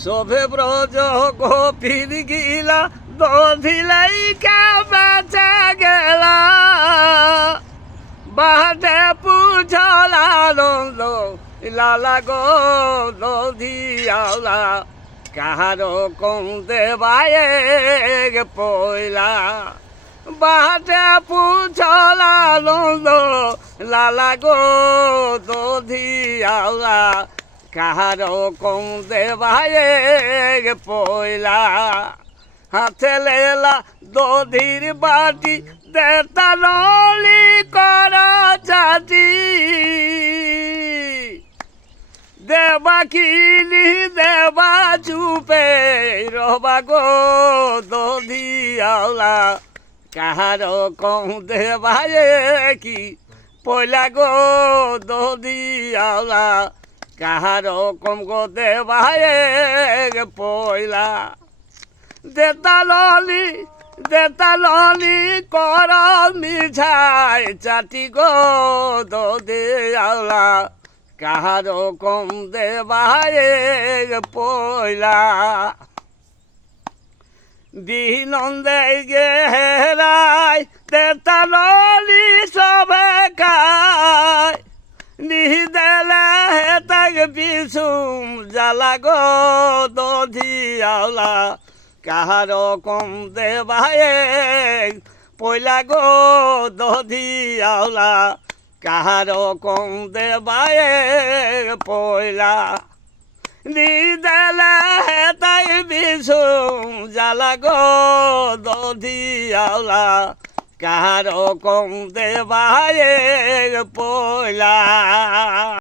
শোভে ব্রজ গোপীর গিলা দধিলাই কা বেচে গেলা বাটে পুছলা নন্দ লালা গো দধিয়ালা কাহার কম দেবায়ে পয়লা বাটে পুছলা নন্দ লালা গো দধিয়ালা কাহার কম দেবায়ে পয়লা হাতে লেলা দধির বাটি দেতা নলি করা চাটি দেবা কিনি দেবা চুপে রবা গো দধিয়ালা কাহার কম দেবায়ে কি পয়লা গো দধিয়ালা কাহার কম গো দেবায়ে পয়লা দেতা ললি কর মিঠাই চাটি গো দধিয়ালা কাহার কম দেবায়ে পয়লা বিনন্দে গেরাই দেতা ললি সবে খায় নিদেলে তাক বিছুম জ্বালা গো দধিয়ালা কাহার কম দেবায়ে পয়লা গো দধিয়ালা কাহার কম দেবায়ে পয়লা নিদেলে তাই বিছুম জ্বালা গো দধিয়ালা কাহার কম দেবায়ে পয়লা।